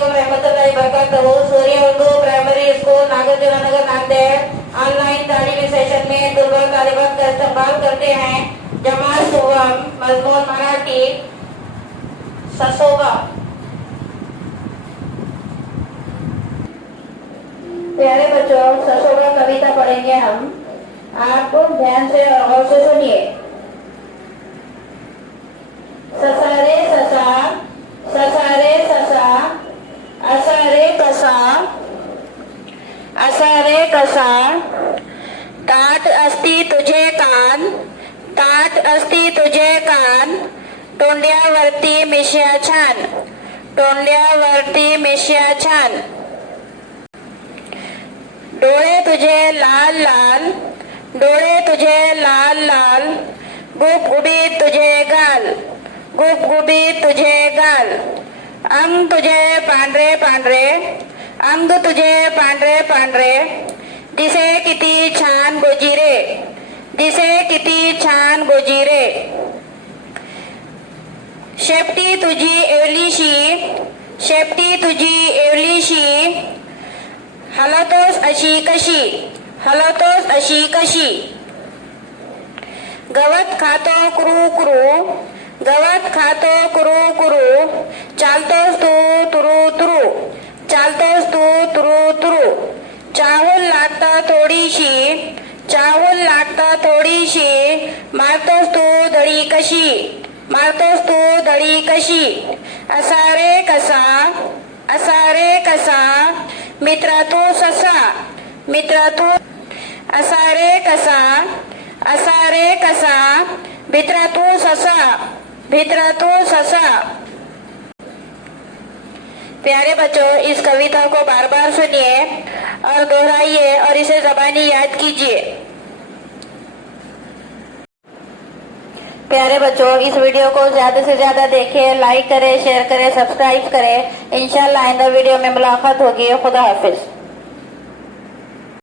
वालेकुम रहमतुल्लाहि वबरकातुहू। Surya Urdu primary school Nagarjunnagar Nanded online तालीमी सेशन में दुर्गा तालिबात का इस्तेमाल करते हैं। जमात शुभम, मजमून मराठी, ससोबा। प्यारे बच्चों, ससोबा कविता पढ़ेंगे हम। आप ध्यान से और गौर से सुनिए। ससा रे ससा, ससा रे ससा, असा रे कसा, असा रे कसा। तात असती तुझे कान, तात असती तुझे कान, तोंड्यावरती मिश्या छान, तोंड्यावरती मिश्या छान। डोळे तुझे लाल लाल, डोळे तुझे लाल लाल, गुबगुबीत तुझे गाल, गुबगुबीत तुझे गाल। अंग तुझे पांढरे पांढरे, अंग तुझे पांढरे पांढरे, दिसे किती छान गोजिरे, दिसे किती छान गोजिरे। शेपटी तुझी एवलीशी, शेपटी तुझी एवलीशी, हलतोस अशी कशी, हलतोस अशी कशी। गवत खातो कुरू कुरू, गवत खातो कुरू कुरू, चालतोस तू तुरू तुरू, चालतोस तू तुरू तुरू। चाहूल लागता थोडीशी, चाहूल लागता थोडीशी, मारतोस तू दडी कशी, मारतोस तू दडी कशी। असा रे कसा, असा रे कसा, मित्रा तू ससा, मित्रा तू। असा रे कसा, असा रे कसा, भित्रा तू ससा, भित्रा तू ससा। प्यारे बच्चों, इस कविता को बार बार सुनिए और दोहराइए और इसे ज़बानी याद कीजिए। प्यारे बच्चों, इस वीडियो को ज्यादा से ज्यादा देखें, लाइक करें, शेयर करें, सब्सक्राइब करें। इंशाल्लाह आइंदा वीडियो में मुलाकात होगी। खुदा हाफिज।